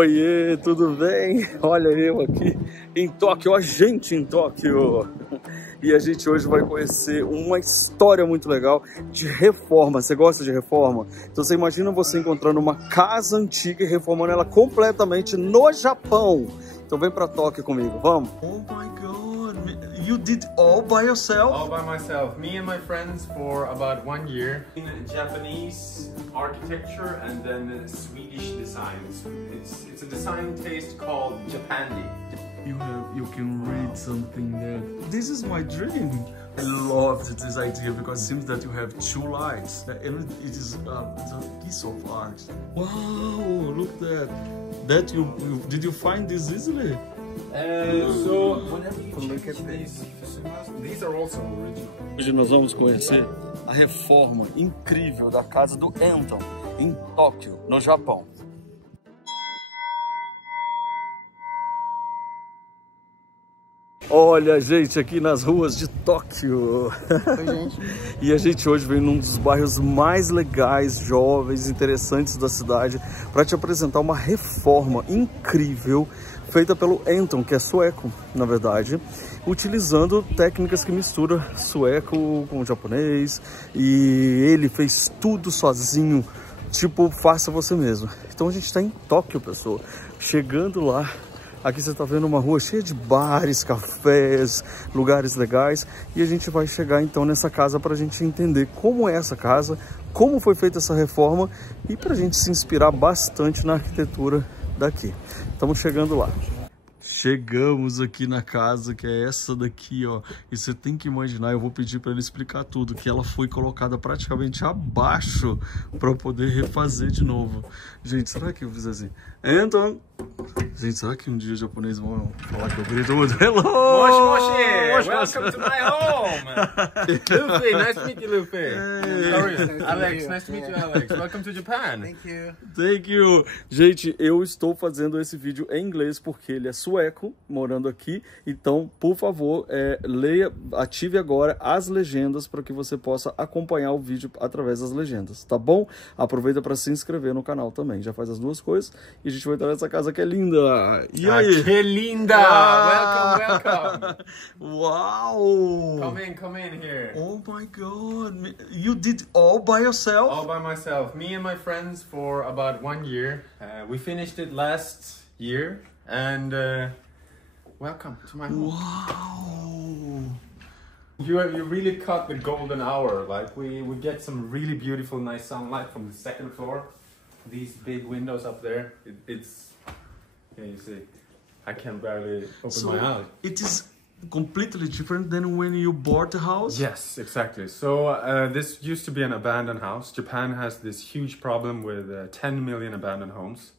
Oiê, tudo bem? Olha eu aqui em Tóquio, a gente em Tóquio. E a gente hoje vai conhecer uma história muito legal de reforma. Você gosta de reforma? Então você imagina você encontrando uma casa antiga e reformando ela completamente no Japão. Então vem pra Tóquio comigo, vamos? Oh my God, you did all by yourself? All by myself. Me and my friends for about 1 year. In Japanese architecture and then Swedish designs. It's a design taste called Japandi. You can read something there. This is my dream. I loved this idea because it seems that you have two lights and it is it's a piece of art. Wow, look at that. Did you find this easily? So whenever you check these are also original. Hoje nós vamos conhecer a reforma incrível da casa do Anton em Tóquio, no Japão. Olha, gente, aqui nas ruas de Tóquio. Oi, gente. E a gente hoje vem num dos bairros mais legais, jovens, interessantes da cidade para te apresentar uma reforma incrível feita pelo Anton, que é sueco, na verdade, utilizando técnicas que misturam sueco com japonês, e ele fez tudo sozinho, tipo, faça você mesmo. Então a gente está em Tóquio, pessoal. Chegando lá, aqui você está vendo uma rua cheia de bares, cafés, lugares legais. E a gente vai chegar então nessa casa para a gente entender como é essa casa, como foi feita essa reforma e para a gente se inspirar bastante na arquitetura daqui. Estamos chegando lá. Chegamos aqui na casa, que é essa daqui, ó. E você tem que imaginar, eu vou pedir para ele explicar tudo, que ela foi colocada praticamente abaixo para poder refazer de novo. Gente, será que eu fiz assim? Anton! Gente, será que um dia os japoneses vão falar que eu grito muito? Hello! Moshi! Welcome to my home! Luffy, nice to meet you, Luffy. Hey. Sorry, Alex, nice to meet you, Alex. Welcome to Japan. Thank you. Thank you! Gente, eu estou fazendo esse vídeo em inglês porque ele é sueco, morando aqui. Então, por favor, leia, ative agora as legendas para que você possa acompanhar o vídeo através das legendas, tá bom? Aproveita para se inscrever no canal também, já faz as duas coisas. E a gente vai entrar nessa casa que é linda. E aí? Que linda! Welcome, welcome. Wow! Come in here. Oh my God! You did all by yourself? All by myself. Me and my friends for about 1 year. We finished it last year, and welcome to my home. Wow! You really caught the golden hour. Like we get some really beautiful, nice sunlight from the second floor. These big windows up there. It's yeah, you see. I can barely open my eyes. It is completely different than when you bought the house? Yes, exactly. So this used to be an abandoned house. Japan has this huge problem with 10 million abandoned homes,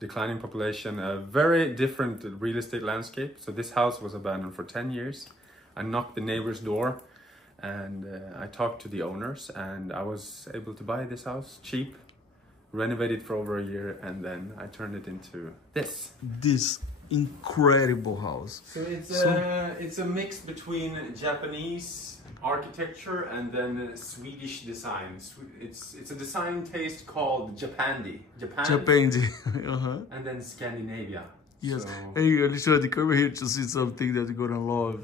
declining population, a very different real estate landscape. So this house was abandoned for 10 years. I knocked the neighbor's door and I talked to the owners, and I was able to buy this house cheap, renovate it for over a year, and then I turned it into this incredible house. So it's a mix between Japanese architecture and then Swedish design. It's a design taste called Japandi. Japandi. And then Scandinavia. Yes. So, hey, Alexandre, come here to see something that you're gonna love.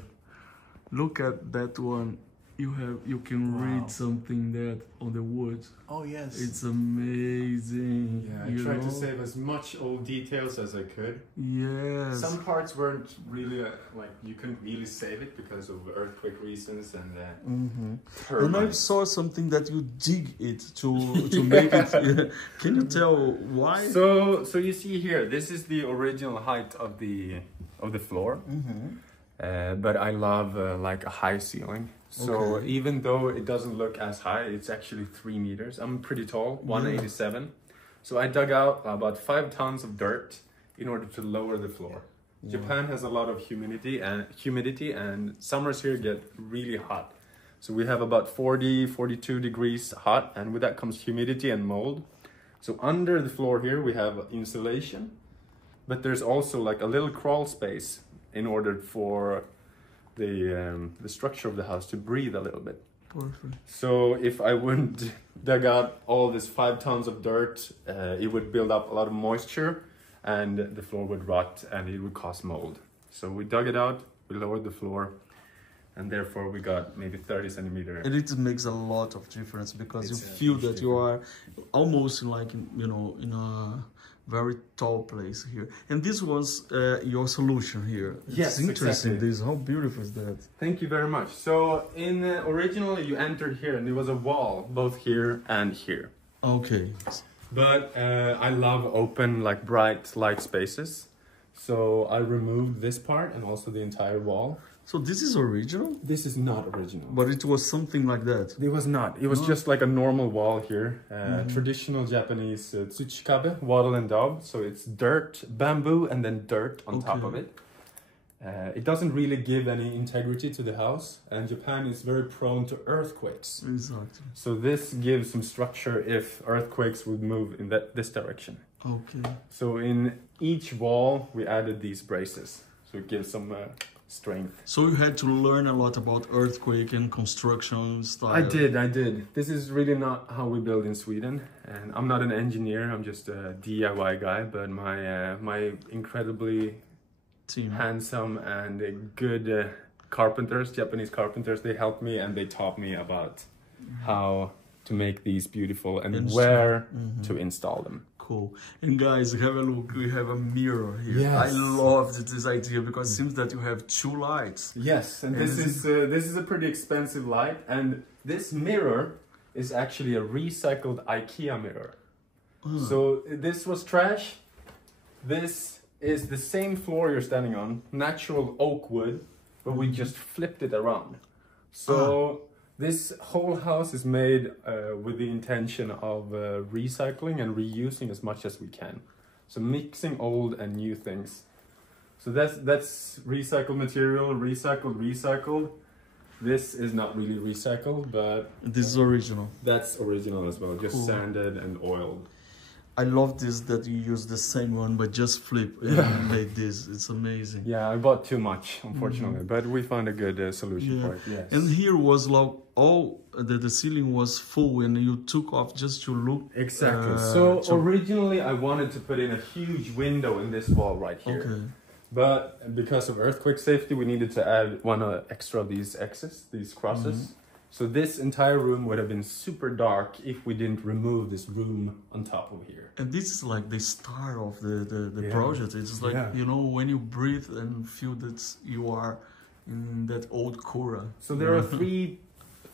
Look at that one. You can read something there on the wood. Oh yes. It's amazing. yeah, I tried to save as much old details as I could. Yes. Some parts weren't really like you couldn't really save it because of earthquake reasons and And I saw something that you dig it to make it. Can you tell why? So you see here, this is the original height of the floor. But I love like a high ceiling. So even though it doesn't look as high, it's actually 3 meters. I'm pretty tall, 187. So I dug out about 5 tons of dirt in order to lower the floor. Japan has a lot of humidity and summers here get really hot. So we have about 40, 42 degrees hot, and with that comes humidity and mold. So under the floor here we have insulation, but there's also like a little crawl space in order for the structure of the house to breathe a little bit. Perfect. So if I wouldn't dig out all this 5 tons of dirt, it would build up a lot of moisture and the floor would rot and it would cause mold. So we dug it out, we lowered the floor, and therefore we got maybe 30 centimeter. And it makes a lot of difference because It's you a feel huge that you are almost like, you know, in a very tall place here. And this was your solution here. Yes, it's interesting. exactly. This, how beautiful is that? Thank you very much. So originally you entered here and there was a wall both here and here. Okay. But I love open, like bright light spaces. So I removed this part and also the entire wall. So this is original? This is not original. But it was something like that? It was not. It was just like a normal wall here. Traditional Japanese tsuchikabe, wattle and daub. So it's dirt, bamboo, and then dirt on top of it. It doesn't really give any integrity to the house. And Japan is very prone to earthquakes. Exactly. So this gives some structure if earthquakes would move in this direction. Okay. So in each wall, we added these braces. So it gives some strength. So you had to learn a lot about earthquake and construction style. I did. This is really not how we build in Sweden. And I'm not an engineer, I'm just a DIY guy. But my incredibly handsome and good carpenters, Japanese carpenters, they helped me and they taught me about how to make these beautiful and where to install them. Cool. And guys, have a look. We have a mirror here. Yes. I loved this idea because it seems that you have two lights. Yes, and this is a pretty expensive light. And this mirror is actually a recycled IKEA mirror. So this was trash. This is the same floor you're standing on, natural oak wood, but we just flipped it around. So this whole house is made with the intention of recycling and reusing as much as we can. So mixing old and new things. So that's recycled material, recycled. This is not really recycled, but this is original. That's original as well, just sanded and oiled. I love this that you use the same one, but just flip and make this. It's amazing. Yeah, I bought too much, unfortunately, but we found a good solution for it. Yes. And here was like all the ceiling was full, and you took off just to look. Exactly. So originally, I wanted to put in a huge window in this wall right here. Okay. But because of earthquake safety, we needed to add one extra of these X's, these crosses. So this entire room would have been super dark if we didn't remove this room on top of here. And this is like the start of the project. It's like, you know, when you breathe and feel that you are in that old Kura. So there are three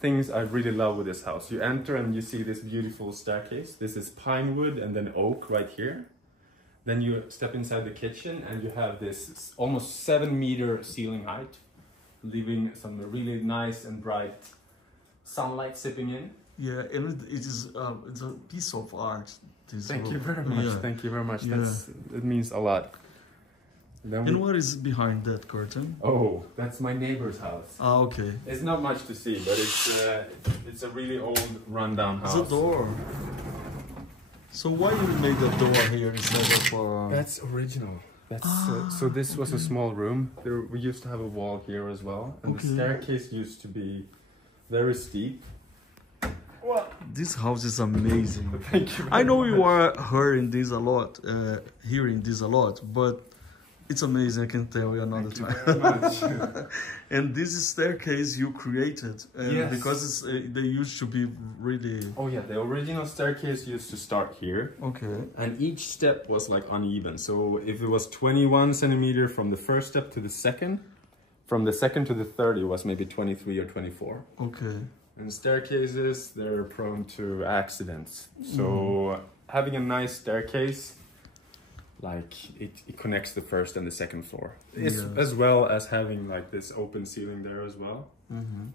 things I really love with this house. You enter and you see this beautiful staircase. This is pine wood and then oak right here. Then you step inside the kitchen and you have this almost 7-meter ceiling height, leaving some really nice and bright sunlight sipping in. Yeah, and it is it's a piece of art. Thank you very much. Thank you very much. It means a lot. And what is behind that curtain? Oh, that's my neighbor's house. Ah, okay. It's not much to see, but it's a really old, rundown house. It's a door. So why you made a door here instead of? That's original. That's so. This was a small room. We used to have a wall here as well, and the staircase used to be very steep. Well, this house is amazing. Thank you. I know you are hearing this a lot, but it's amazing. I can tell you another time. Thank you very much. And this is staircase you created, because they used to be really. Oh yeah, the original staircase used to start here. Okay. And each step was like uneven. So if it was 21 centimeter from the first step to the second, from the second to the third, it was maybe 23 or 24. Okay. And staircases, they're prone to accidents. So having a nice staircase, like it connects the first and the second floor. As well as having like this open ceiling there as well.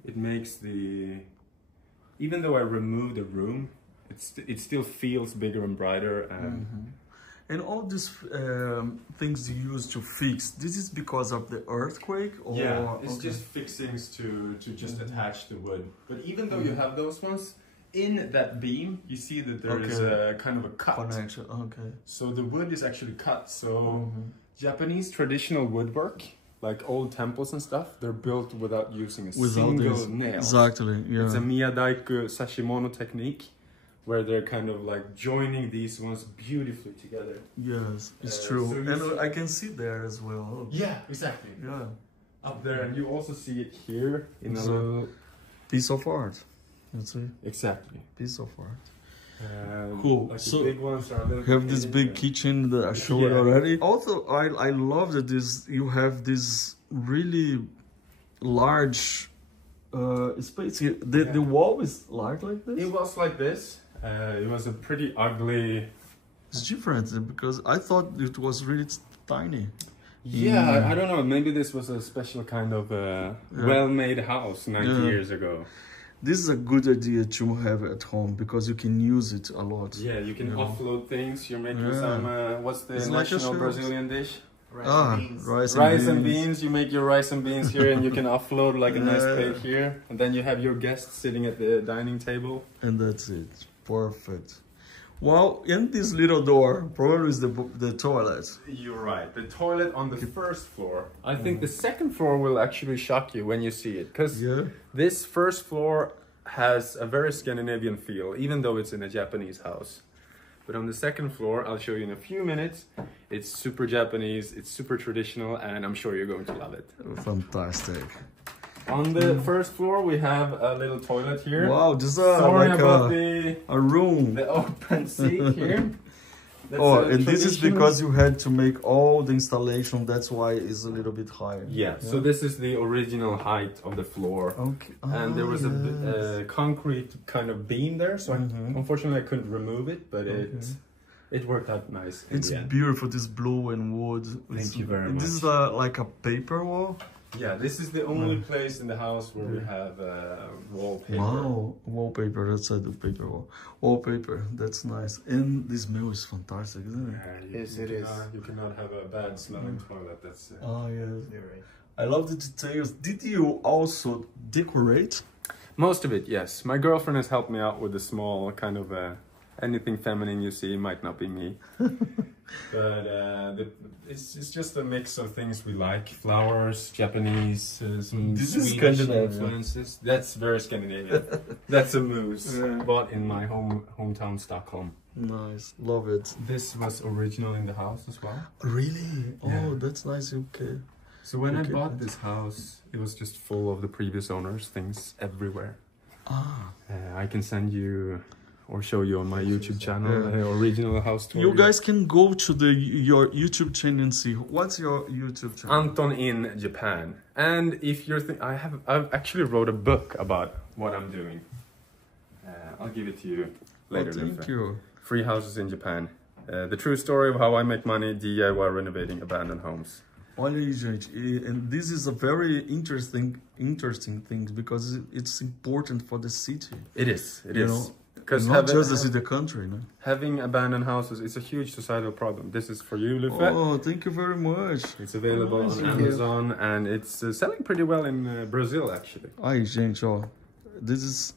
It makes even though I removed the room, it still feels bigger and brighter. And all these things you use to fix, this is because of the earthquake? Or, yeah, it's just fixings to just attach the wood. But even though you have those ones, in that beam, you see that there is a kind of a cut. Connection. Okay. So the wood is actually cut. So Japanese traditional woodwork, like old temples and stuff, they're built without using a single nail. Exactly, yeah. It's a Miyadaiku Sashimono technique, where they're kind of like joining these ones beautifully together. Yes, it's true. so And I can see there as well. Yeah, exactly. Yeah. Up there, and you also see it here in a So- little... Piece of art. Let's see. Exactly. Piece of art. Cool. Like So the big ones are a little Have bit this hidden big here. kitchen that I showed Yeah. already. Also, I love that you have this really large space here. The wall is large like this. It was like this. It was a pretty ugly... It's different because I thought it was really tiny. Yeah, I don't know. Maybe this was a special kind of well-made house 90 Yeah. years ago. This is a good idea to have at home because you can use it a lot. Yeah, you can Yeah. offload things. You're making Yeah. some, what's the It's like a national chef. Brazilian dish? Rice And beans. You make your rice and beans here and you can offload like a nice Yeah. plate here. And then you have your guests sitting at the dining table. And that's it. Perfect. Well, in this little door, probably is the toilet. You're right. The toilet on the first floor. I think the second floor will actually shock you when you see it. Because Yeah. this first floor has a very Scandinavian feel, even though it's in a Japanese house. But on the second floor, I'll show you in a few minutes, it's super Japanese, it's super traditional, and I'm sure you're going to love it. Fantastic. On the first floor, we have a little toilet here. Wow, this is Sorry like about a room. the open seat here. That's Oh, a and this is traditional- because you had to make all the installation. That's why it's a little bit higher. Yeah, so this is the original height of the floor. Okay. And there was a concrete kind of beam there, so unfortunately I couldn't remove it, but it worked out nice. in It's the end. beautiful. This blue and wood. Thank you very and This much. is like a paper wall. Yeah, this is the only place in the house where we have wallpaper. Wow, wallpaper. That's a paper wall. Wallpaper. That's nice. And this smell is fantastic, isn't it? Yes, it is. You cannot have a bad smelling toilet. That's Oh yes. I love the details. Did you also decorate? most of it. Yes, my girlfriend has helped me out with the small kind of anything feminine you see might not be me. But it's just a mix of things we like: flowers, Japanese, some This is Swedish Scandinavian. influences. That's very Scandinavian. That's a moose bought in my hometown Stockholm. Nice, love it. This was original in the house as well. Really? Oh, Yeah. that's nice. Okay. So when Okay. I bought this house, it was just full of the previous owners, things everywhere. Ah. I can send you or show you on my YouTube channel the original house tour. You guys can go to your YouTube channel and see. What's your YouTube channel? Anton in Japan. And if you're I've actually wrote a book about what I'm doing. I'll give it to you later. Thank Lufa. you. Free houses in Japan. The true story of how I make money DIY renovating abandoned homes. Olha aí, gente, and this is a very interesting thing because it's important for the city. It is. It You is. know, Because not just the city, the country. No? having abandoned houses is a huge societal problem. This is for you, Lufa. Oh, thank you very much. It's available on Amazon and it's selling pretty well in Brazil, actually. Aí, gente, ó, this is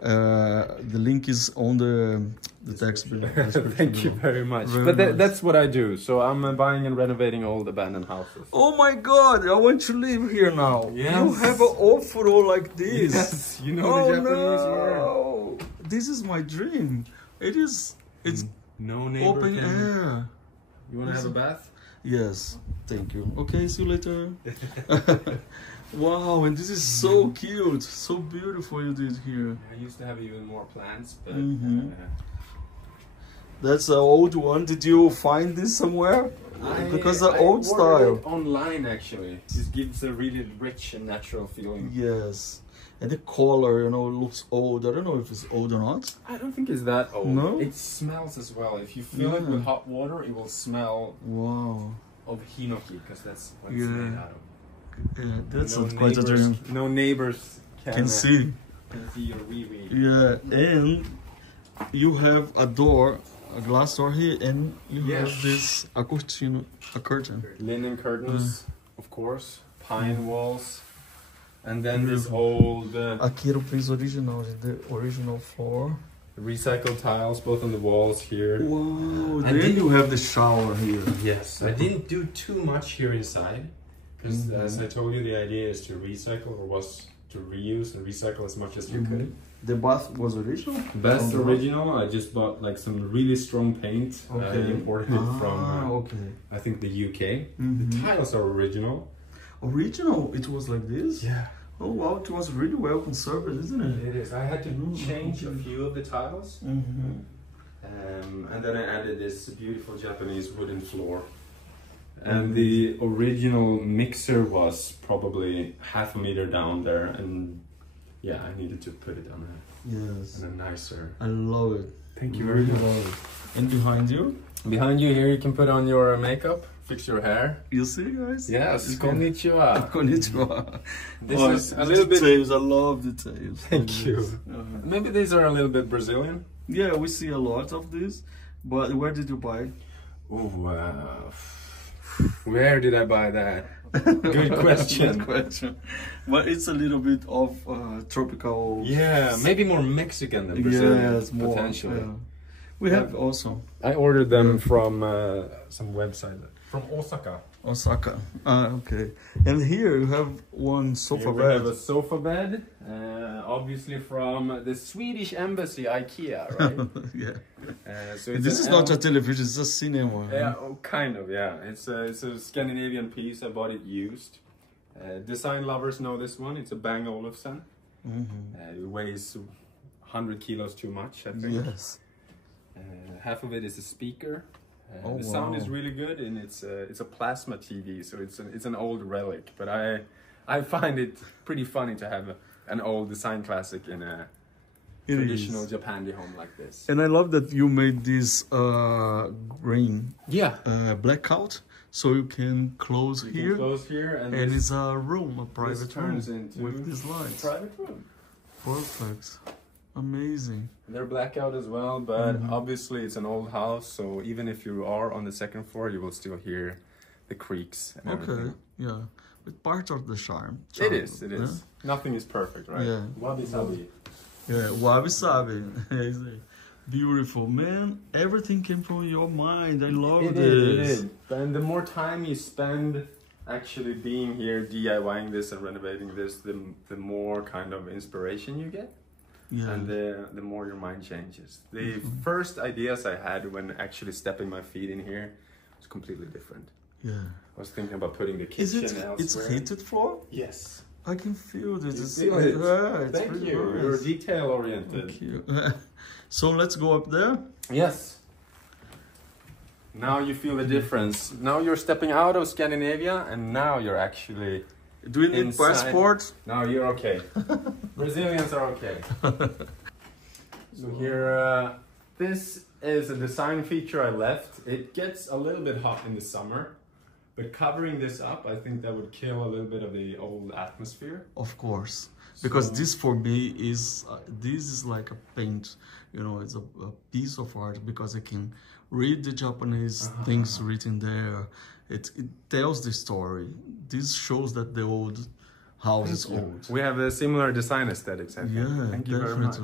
the link is on the text below. Thank you very much. Very But nice. that's what I do. So I'm buying and renovating old abandoned houses. Oh my God! I want to live here now. Yes. You have an off-road like this. Yes, you know Oh the Japanese word. no! This is my dream. It's No neighbor open can... air. You want to have a bath? Yes, thank you. Okay, see you later. Wow, and this is so cute, so beautiful you did here. I used to have even more plants, but That's an old one. Did you find this somewhere? Because the old style. ordered it online actually. This gives a really rich and natural feeling. Yes, and the color, you know, looks old. I don't know if it's old or not. I don't think it's that old. No? It smells as well. If you fill it Yeah. with hot water, it will smell Wow. of hinoki because that's what it's Yeah. made out of. Yeah, that's No quite a dream. No neighbors Can see. Can see your wee-wee. Yeah, and you have a door, a glass door here, and you have this a curtain. Linen curtains, of course. Pine walls. And then this old Aqui era o piso original, the original floor. recycled tiles, both on the walls here. Wow, I then did- you have the shower here. Yes. I didn't do too much here inside because, as I told you, the idea is to recycle or was to reuse and recycle as much as you could. The bath was original? Best original. I just bought like some really strong paint. Imported it from, I think, the UK. The tiles are original. Original? It was like this? Yeah. Oh wow, it was really well conserved, isn't it? It is. I had to change a few of the tiles. And then I added this beautiful Japanese wooden floor. And the original mixer was probably half a meter down there, and yeah, I needed to put it on a nicer. I love it. Thank you very much. And behind you? Behind you here, you can put on your makeup, fix your hair. You see, guys? Yes, konnichiwa. Konnichiwa. This is a little bit. Details. I love details. Thank you. Maybe these are a little bit Brazilian. Yeah, we see a lot of this. But where did you buy? Oh, where did I buy that? Good question. Good question. But it's a little bit of tropical. Yeah, maybe more Mexican than Brazilian. Yes, more. Potentially. Yeah. We have also. I ordered them from some website. From Osaka. Osaka. Okay. And here you have one sofa We bed. have a sofa bed, obviously from the Swedish embassy, IKEA, right? Yeah. So it's This is not a television, it's a cinema. Yeah, kind of, yeah. It's a Scandinavian piece. I bought it used. Design lovers know this one. It's a Bang Olufsen. It weighs 100 kilos too much, I think. Yes. Half of it is a speaker. The sound is really good, and it's a plasma TV, so it's an old relic. But I find it pretty funny to have an old design classic in a traditional Japandi home like this. And I love that you made this green blackout, so you can close here. Close here, and it's a room, a private turns room into with these lights. Private room. Perfect. Amazing. They're blackout as well, but obviously it's an old house, so even if you are on the second floor, you will still hear the creaks and everything. Yeah. But part of the charm. It is. Yeah? Nothing is perfect, right? Yeah. Wabi sabi. Yeah, wabi sabi. Beautiful, man. Everything came from your mind. I love this. It is. And the more time you spend actually being here, DIYing this and renovating this, the more kind of inspiration you get. Yeah. And the more your mind changes. The first ideas I had when actually stepping my feet in here was completely different. Yeah. I was thinking about putting the kitchen elsewhere. It's heated floor? Yes. I can feel this. Thank you. Nice. You're detail oriented. Thank you. So let's go up there. Yes. Now you feel the difference. Now you're stepping out of Scandinavia, and now you're actually. Do we need passport? No, you're okay. Brazilians are okay. So here, this is a design feature I left. It gets a little bit hot in the summer, but covering this up, I think that would kill a little bit of the old atmosphere. Of course, because this for me is this is like a paint. You know, it's a piece of art because I can read the Japanese things written there. It tells the story. This shows that the old house is old. We have a similar design aesthetics, I think. Yeah, Thank you very much.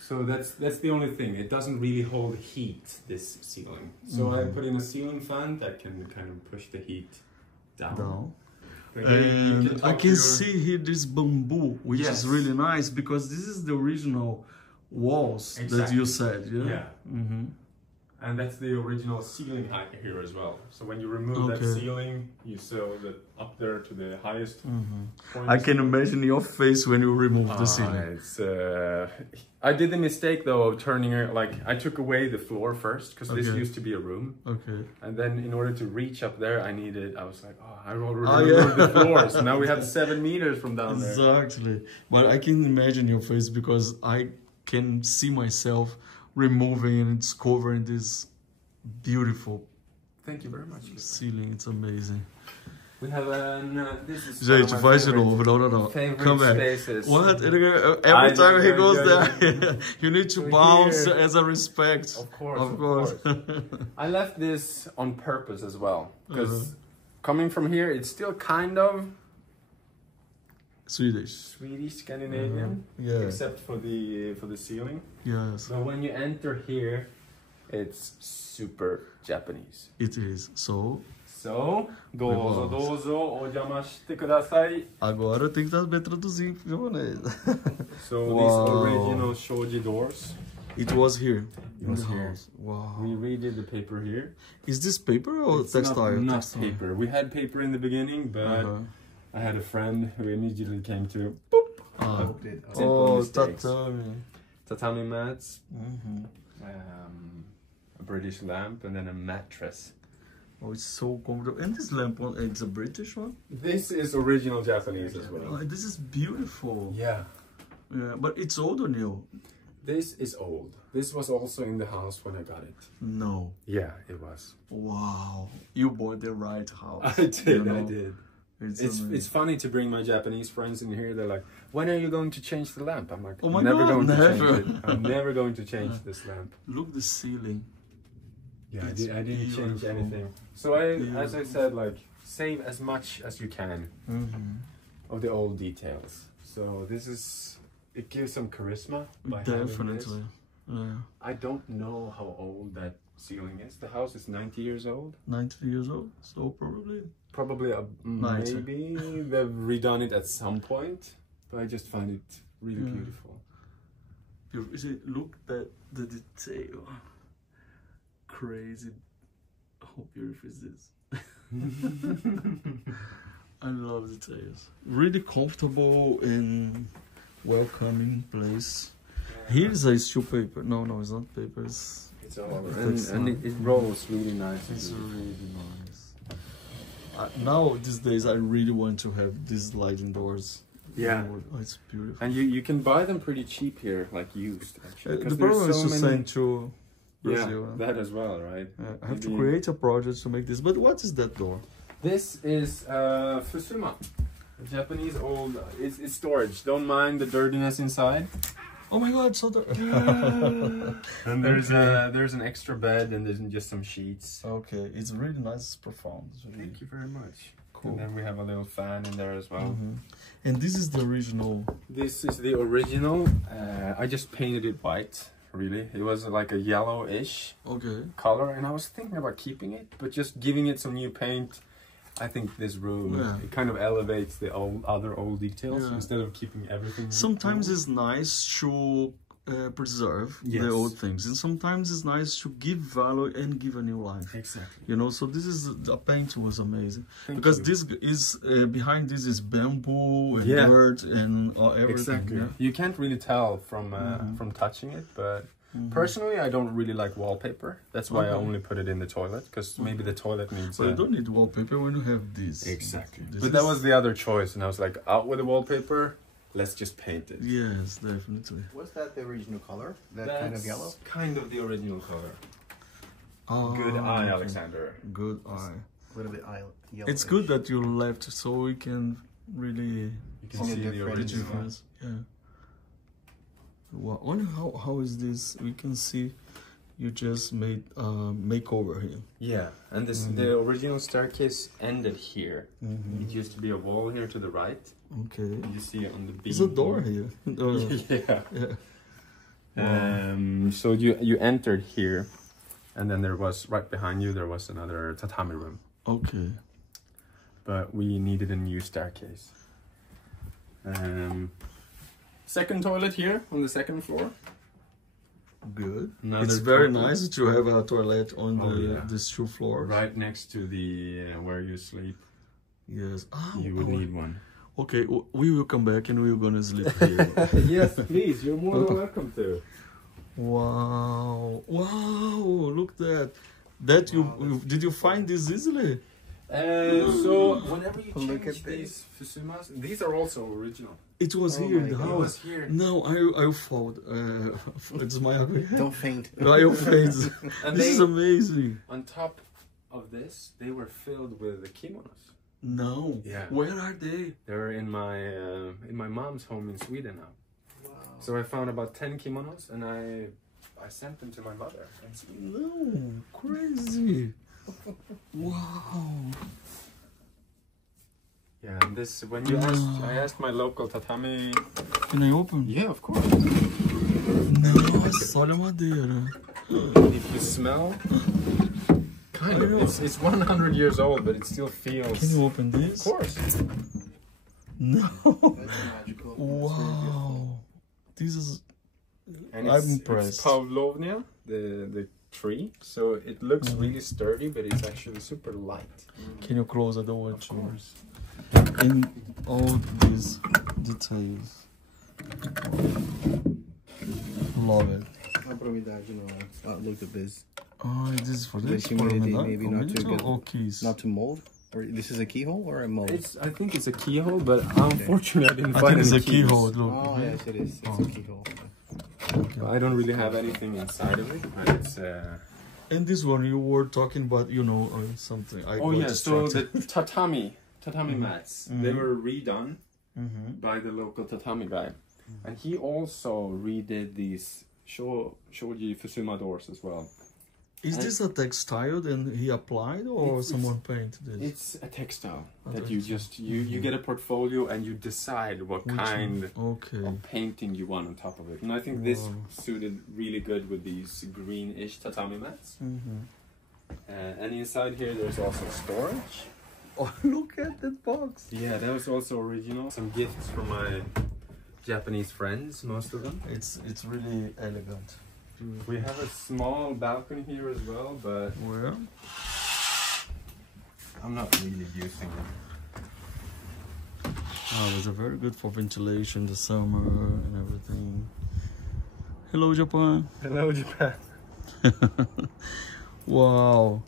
So that's the only thing. It doesn't really hold heat, this ceiling. So I put in a ceiling fan that can kind of push the heat down. And I can see here this bamboo, which is really nice because this is the original walls that you said. Yeah. And that's the original ceiling height here as well. So when you remove that ceiling, you sew that up there to the highest point. I can imagine your face when you remove the ceiling. I did the mistake though of turning it, like I took away the floor first because this used to be a room. And then in order to reach up there, I was like, I already removed the floor. So now we have 7 meters from down there. Exactly. But I can imagine your face because I can see myself removing and it's covering this beautiful Thank you very much. Ceiling. It's amazing. We have this is Gente, faz de novo. No. Come back. Spaces. What? Every time he goes there, you need to bounce as a respect. Of course. I left this on purpose as well because coming from here, it's still kind of Swedish, Scandinavian, except for the ceiling. Yes. But when you enter here, It's super Japanese. It is. So, dozo, ojamashite kudasai. agora eu tenho que também traduzir em japonês. So Wow. these original shoji doors. It was here. It in was the here. house. Wow. We redid the paper here. Is this paper or It's textile? Not Textile. paper. We had paper in the beginning, but Uh-huh. I had a friend who immediately came to Ah. simple Oh, mistakes. tatami. Tatami mats, Mhm. a British lamp, and then a mattress. Oh, it's so comfortable. And this lamp one, it's a British one? This is original Japanese as well. Oh, this is beautiful. Yeah. Yeah, but it's old or new? This is old. This was also in the house when I got it. No. Yeah, it was. Wow. You bought the right house. I did, you know? I did. It's It's funny to bring my Japanese friends in here. They're like, when are you going to change the lamp? I'm like, Oh my I'm never God, going never. to change it. I'm never going to change this lamp. Look the ceiling. Yeah, It's I didn't change beautiful. anything. So as I said, like, save as much as you can of the old details. So this is, it gives some charisma by having this. Definitely. Yeah. I don't know how old that ceiling is. The house is 90 years old. 90 years old, so probably. Probably Nice. maybe they've redone it at some point, but I just find it really Yeah. beautiful. Beautiful. See, look at the detail. Crazy. How beautiful is this? I love details. Really comfortable and welcoming place. Here's a steel paper. No, it's not paper. It's all and it rolls really nice. really nice. Now these days, I really want to have these sliding doors. Yeah. Oh, it's beautiful. And you can buy them pretty cheap here, like used. Actually, The because problem there's is so to many. send to Brazil. Yeah, that as well, right? I have to Maybe- create a project to make this. But what is that door? This is fusuma, a Japanese old. It's storage. Don't mind the dirtiness inside. Oh my God! So the And there's an extra bed and there's just some sheets. okay, it's really nice. It's profound. It's really Thank you very much. cool. And then we have a little fan in there as well. And this is the original. This is the original. I just painted it white. Really, it was like a yellowish Okay. color, and I was thinking about keeping it, but just giving it some new paint. I think this room it kind of elevates the other old details instead of keeping everything. Sometimes it's nice to preserve Yes. the old things, and sometimes it's nice to give value and give a new life. Exactly. You know, so this is the paint was amazing Thank you. this is behind this is bamboo and dirt and everything. Exactly. Yeah? You can't really tell from touching it, but personally, I don't really like wallpaper. That's why I only put it in the toilet, because maybe the toilet needs. But you don't need wallpaper when you have this. Exactly. This But that is- was the other choice, and I was like, out with the wallpaper. Let's just paint it. Yes, definitely. Was that the original color? That kind of yellow? Kind of the original color. Oh, Good eye, okay. Alexander. Good eye. A little bit yellow. It's good that you left so we can really You can See see the the difference. the original. difference. Yeah. Wow. Wonder how is this? We can see you just made makeover here. Yeah, and this the original staircase ended here. It used to be a wall here to the right. Okay. And you see it on the beam. There's a door here. Yeah. Yeah. So you entered here, and then there was right behind you there was another tatami room, Okay. but we needed a new staircase. Second toilet here on the second floor. Good. Another It's very toilet. nice to have a toilet on these two floors. Right next to the where you sleep. Yes. You would need one. Okay, we will come back and we're gonna sleep here. Yes, please. You're more than welcome to. Wow! Wow! Look that. That you did you find this easily? So whenever you Look change at this. these fusumas, these are also original. It was Oh here in my the God. It house. was here. No, I fall. It's my Don't faint. I faint. And This they, is amazing. on top of this, they were filled with the kimonos. No. Yeah. Where are they? They're in my mom's home in Sweden now. Wow. So I found about 10 kimonos, and I sent them to my mother in Sweden. No, crazy. Wow. Yeah, and this when you asked, I asked my local tatami. Can I open? Yeah, of course. Nossa, olha a madeira. if you smell, kind of, it's 100 years old, but it still feels... Can you open this? Of course. No. That's magical. Wow. This is... And I'm impressed. It's Pavlovnia, the tree, so it looks really sturdy, but it's actually super light. Can you close the door? Of course. In all these details. Love it. Look at this. Oh, this is for this? The humidity maybe not too good. Or keys? Not to mold? Or this is a keyhole or a mold? I think it's a keyhole, but unfortunately I didn't I find think it's any a keyhole. keys. Look. Oh, yes, it is. It's a keyhole. I don't really have anything inside of it, but it's... And this one you were talking about, you know, something. I Oh got yeah, so the distracted. tatami mats, they were redone by the local tatami guy. And he also redid these shoji Fusuma doors as well. Is this a textile that he applied or someone painted this? It's a textile that you just, you get a portfolio and you decide what kind of painting you want on top of it. And I think this suited really good with these greenish tatami mats. And inside here there's also storage. Oh, look at that box. Yeah, that was also original. Some gifts from my Japanese friends, most of them. It's really elegant. We have a small balcony here as well, but Where? I'm not really using it. Oh, it's a very good for ventilation, the summer and everything. Hello, Japan. Hello, Japan. Wow.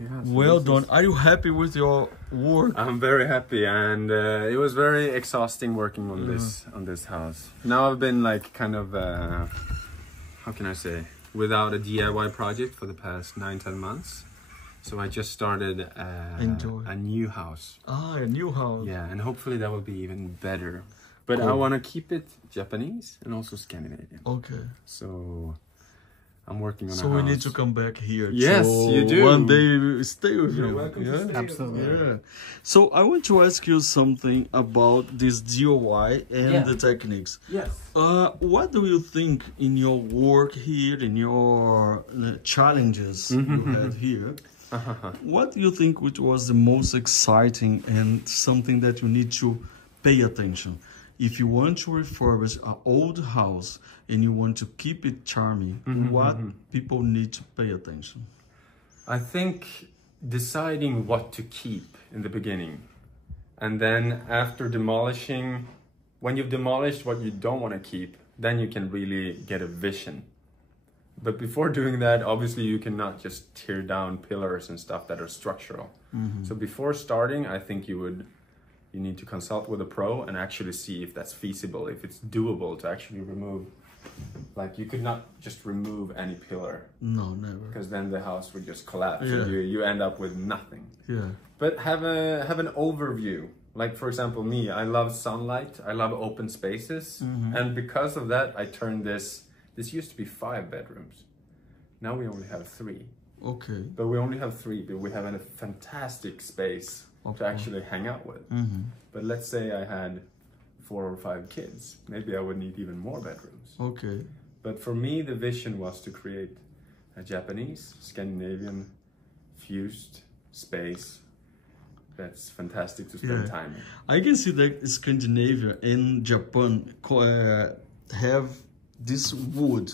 Yeah, so well done. Are you happy with your work? I'm very happy, and it was very exhausting working on this house. Now I've been like kind of how can I say, without a DIY project for the past 9-10 months. So I just started a new house. Ah, a new house. Yeah, and hopefully that will be even better. But I want to keep it Japanese and also Scandinavian. Okay. So I'm working on a So house. we need to come back here. Yes, so you do. One day stay with You're you. welcome to stay. Absolutely. Yeah. So I want to ask you something about this DIY and the techniques. Yes. What do you think in your work here, in your challenges you had here? What do you think which was the most exciting and something that you need to pay attention? If you want to refurbish an old house and you want to keep it charming, what people need to pay attention? I think deciding what to keep in the beginning, and then after demolishing, when you've demolished what you don't want to keep, then you can really get a vision. But before doing that, obviously you cannot just tear down pillars and stuff that are structural. So before starting, I think you need to consult with a pro and actually see if that's feasible, if it's doable to actually remove. Like you could not just remove any pillar. No, never. Because then the house would just collapse Yeah. and you end up with nothing. Yeah. But have an overview. Like for example, me, I love sunlight, I love open spaces. And because of that, I turned this used to be 5 bedrooms. Now we only have 3. Okay. But we only have 3, but we have a fantastic space to actually hang out with. But let's say I had 4 or 5 kids, maybe I would need even more bedrooms. Okay. But for me, the vision was to create a Japanese, Scandinavian fused space that's fantastic to spend time in. I can see that Scandinavia and Japan have this wood,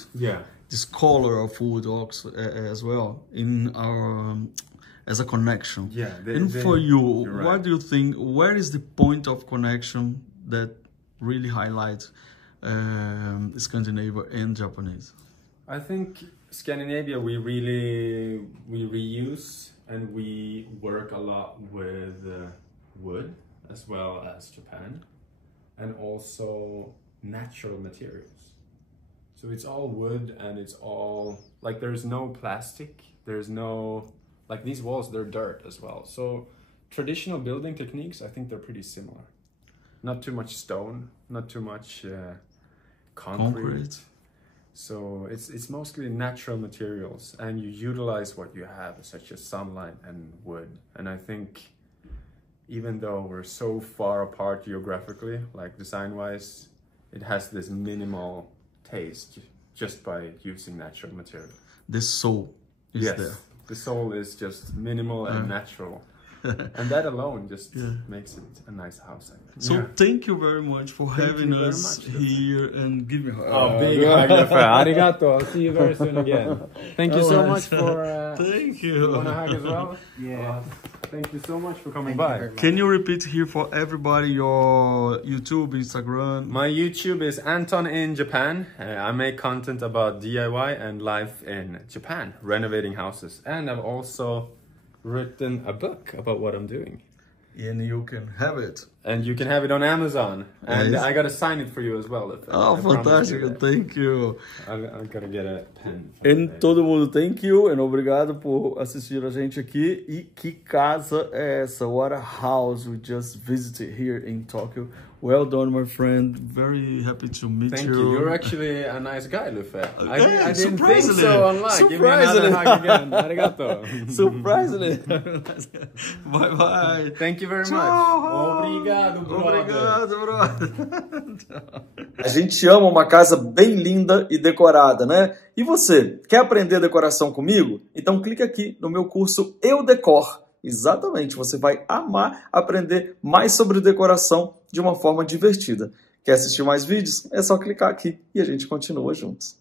this color of wood also, as well in our as a connection. Yeah. For you, right. what do you think? Where is the point of connection that really highlights Scandinavia and Japanese? I think Scandinavia, we reuse and we work a lot with wood as well as Japan, and also natural materials. So it's all wood and it's all, like there's no plastic, there's no, like these walls, they're dirt as well. So traditional building techniques, I think they're pretty similar. Not too much stone, not too much concrete. So it's mostly natural materials and you utilize what you have, such as sunlight and wood. And I think even though we're so far apart geographically, like design-wise, it has this minimal taste just by using natural material. The soul is Yes, there. the soul is just minimal and natural. And that alone just makes it a nice house, I think. So thank you very much for having you very us much, here and give me Big hug, arigato. I'll see you very soon again. Thank you so much for... Thank you. Want a hug as well? Yeah. Thank you so much for coming by. Can you repeat here for everybody your YouTube, Instagram? My YouTube is Anton in Japan. I make content about DIY and life in Japan, renovating houses. And I've also written a book about what I'm doing. And you can have it. And you can have it on Amazon. And Nice. I gotta sign it for you as well. Oh, I promise fantastic. you that. Thank you. I'm gonna get a pen. E todo mundo, thank you, e obrigado por assistir a gente aqui. E que casa é essa? What a house we just visited here in Tokyo. Well done, my friend. Very happy to meet Thank you. you. You're actually a nice guy, Lufe. I didn't think surprisingly. so online. Give me another hug again. Arigato. Surprisingly. Bye bye. Thank you very much. Tchau. Obrigado, brother. Obrigado, brother. A gente ama uma casa bem linda e decorada, né? E você, quer aprender decoração comigo? Então clica aqui no meu curso Eu Decor. Exatamente, você vai amar aprender mais sobre decoração de uma forma divertida. Quer assistir mais vídeos? É só clicar aqui e a gente continua juntos.